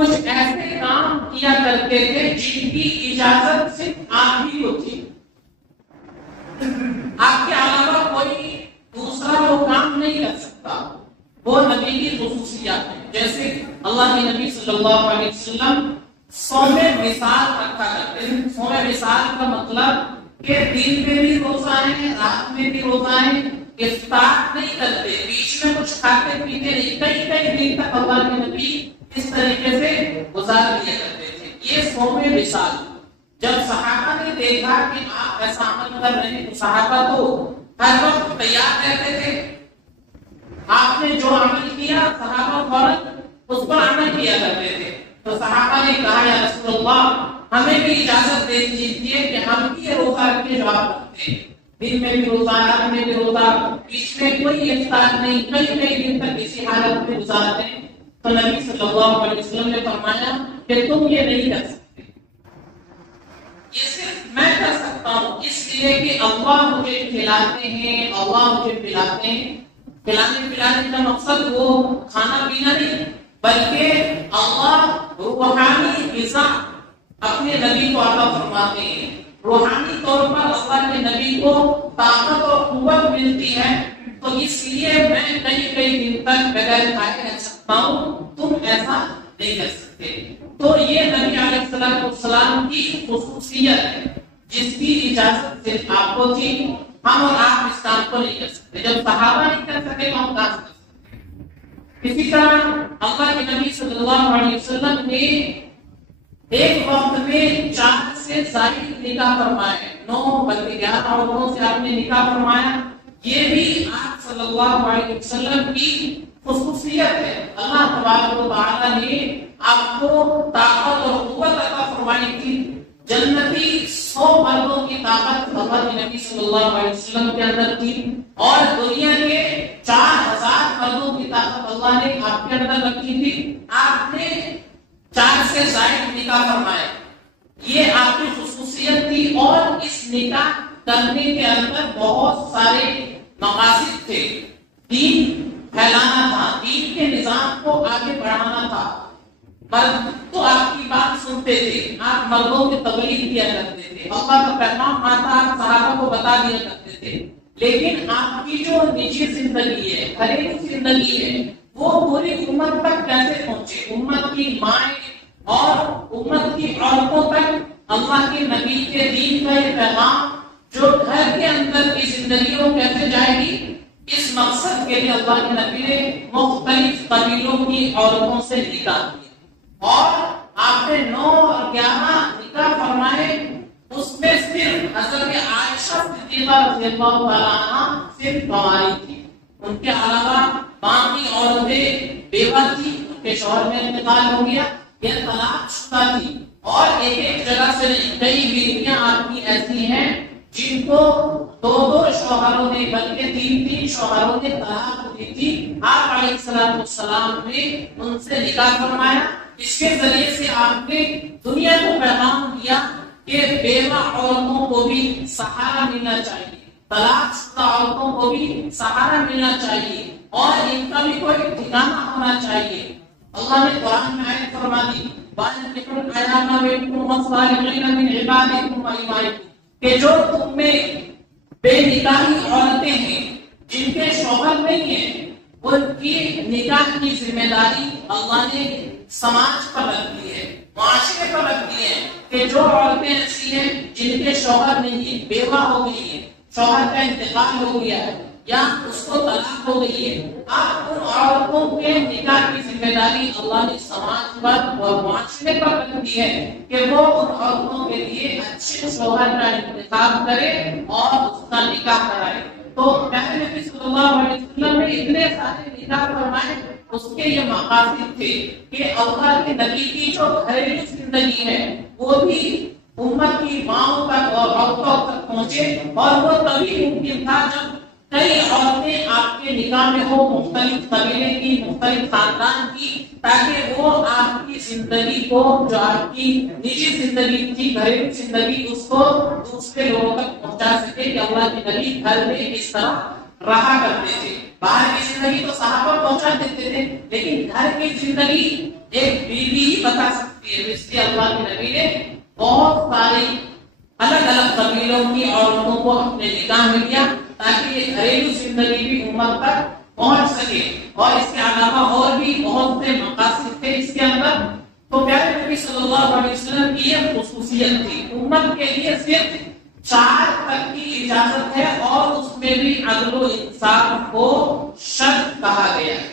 کچھ ایسے کام کیا کرتے تھے جن کی اجازت صرف آپ ہی کو تھی، آپ کے علاوہ کوئی دوسرا وہ کام نہیں کر سکتا، وہ نبی کی خصوصیات ہیں۔ جیسے اللہ کے نبی صلی اللہ علیہ وسلم صوم وصال رکھا کرتے ہیں۔ صوم وصال کا مطلب کہ دن میں بھی روزہ ہے، رات میں بھی روزہ ہے، افطار نہیں کرتے، بیچ میں کچھ کھاتے پیتے نہیں، کئی کئی دن تک اللہ کے نبی اس طریقے سے گزار دیا کرتے تھے۔ یہ صوم وصال۔ جب صحابہ نے دیکھا کہ آپ ایسا عمل کر رہے ہیں تو صحابہ تو ہر وقت تیار رہتے تھے، آپ نے جو عمل کیا صحابہ فوراً اس پر عمل کیا کرتے تھے۔ تو صحابہ نے کہا یا رسول اللہ ہمیں بھی اجازت دے دیجیے کہ ہم بھی یہ روزہ رکھے جو آپ رکھتے ہیں، دن میں بھی روزہ، رات میں بھی روزہ، بیچ میں کوئی افطار نہیں، کئی کئی دن تک اسی حالت میں گزارتے ہیں۔ تو نبی صلی اللہ علیہ وسلم نے فرمایا کہ تم یہ نہیں کر سکتے، یہ صرف میں کر سکتا ہوں، اس لیے کہ اللہ مجھے کھلاتے ہیں، اللہ مجھے پلاتے ہیں۔ کھلانے پلانے کا مقصد وہ کھانا پینا نہیں، بلکہ اللہ روحانی غذا اپنے نبی کو عطا فرماتے ہیں۔ روحانی طور پر اللہ کے نبی کو طاقت اور قوت ملتی ہے، تو اس لیے میں کئی کئی دن تک بغیر کھائے رہ سکتا ہوں، تم ایسا نہیں کر سکتے۔ تو یہ نبی علیہ السلام کی خصوصیت ہے جس کی اجازت صرف آپ کو تھی، ہم اور آپ اس کام کو نہیں کر سکتے۔ جب صحابہ نہیں کر سکے تو ہم کام کر سکتے۔ اسی طرح اللہ کے نبی صلی اللہ علیہ وسلم نے ایک وقت میں 4 سے زائد نکاح فرمائے، 9 بلکہ 11 عورتوں سے آپ نے نکاح فرمایا۔ یہ بھی آپ صلی اللہ علیہ وسلم کی خصوصیت ہے۔ اللہ تبارک و تعالیٰ نے آپ کو طاقت اور قوت عطا فرمائی تھی۔ جنتی 100 مردوں کی طاقت اللہ کے نبی صلی اللہ علیہ وسلم کے اندر تھی، اور دنیا کے 4000 مردوں کی طاقت اللہ نے آپ کے اندر رکھی تھی۔ آپ نے 4 سے زائد نکاح فرمائے، یہ آپ کی خصوصیت تھی۔ اور اس نکاح کرنے کے اندر بہت سارے مقاصد تھے۔ دین پھیلانا تھا، دین کے نظام کو آگے بڑھانا تھا۔ مرد تو آپ کی بات سنتے تھے، آپ مردوں کی تبلیغ کیا کرتے تھے، اللہ کا پیغام آتا آپ صحابہ کو بتا دیا کرتے تھے، لیکن آپ کی جو نجی زندگی ہے، گھریلو زندگی ہے، وہ پوری امت تک کیسے پہنچے؟ امت کی مائیں اور امت کی عورتوں تک اللہ کے نبی کے دین کا یہ پیغام جو گھر کے اندر کی زندگی وہ کیسے جائے گی؟ اس مقصد کے لیے اللہ کے نبی نے مختلف قبیلوں کی عورتوں سے نکاح کیا، اور آپ نے 9 اور 11 نکاح فرمائے۔ اس میں صرف حضرت عائشہ صدیقہ رضی اللہ تعالیٰ عنہا صرف کنواری تھی، ان کے علاوہ باقی عورتیں بیوہ تھی، ان کے شوہر میں انتقال ہو گیا یا طلاق شدہ تھی۔ اور ایک ایک جگہ سے کئی بیویاں آپ کی ایسی ہیں جن کو 2 شوہروں نے بلکہ 3 شوہروں نے طلاق دی تھی۔ آپ علیہ السلام نے ان سے نکاح فرمایا، اس کے ذریعے سے آپ نے دنیا کو پیغام دیا کہ بیوہ عورتوں کو بھی سہارا ملنا چاہیے، طلاق شدہ عورتوں کو بھی سہارا ملنا چاہیے، اور ان کا بھی کوئی ٹھکانہ ہونا چاہیے۔ اللہ نے قرآن میں آیت فرما دی کہ جو تم میں بے نکاحی عورتیں ہیں جن کے شوہر نہیں ہیں، ان کی نکاح کی ذمہ داری اللہ نے سماج پر رکھ دی ہے، معاشرے پر رکھ دی ہے، کہ جو عورتیں ایسی ہیں جن کے شوہر نہیں ہیں، بیوہ ہو گئی ہیں، شوہر کا انتقال ہو گیا ہے یا اس کو طلاق ہو گئی ہے، آپ ان عورتوں کے نکاح کی ذمہ داری اللہ نے سماج پر اور معاشرے پر رکھ دی ہے کہ وہ ان عورتوں کے لیے اچھے شوہر کا انتخاب کرے اور اس کا نکاح کرائے۔ تو پیارے نبی صلی اللہ علیہ وسلم نے اتنے سارے نکاح فرمائے، اس کے یہ مقاصد تھے کہ اللہ کے نبی کی جو گھریلو زندگی ہے وہ بھی امت کی ماؤں تک اور عورتوں تک پہنچے، اور وہ تبھی ممکن تھا جب کئی عورتیں آپ کے نکاح میں ہو، مختلف قبیلے کی، مختلف خاندان کی، تاکہ وہ آپ کی زندگی کو، جو آپ کی نجی زندگی تھی، گھریلو زندگی، اس کو دوسرے لوگوں تک پہنچا سکے کہ اللہ کے نبی گھر میں اس طرح رہا کرتے تھے۔ باہر کی زندگی تو صحابہ پہنچا دیتے تھے، لیکن گھر کی زندگی ایک بیوی ہی بتا سکتی ہے۔ اس لیے اللہ کے نبی نے بہت ساری الگ الگ قبیلوں کی عورتوں کو اپنے نکاح میں لیا تاکہ یہ گھریلو زندگی بھی امت تک پہنچ سکے، اور اس کے علاوہ اور بھی بہت سے مقاصد تھے اس کے اندر۔ تو پیارے نبی صلی اللہ علیہ وسلم کی یہ خصوصیت تھی، امت کے لیے صرف 4 تک کی اجازت ہے، اور اس میں بھی عدل و انصاف کو شرط کہا گیا ہے۔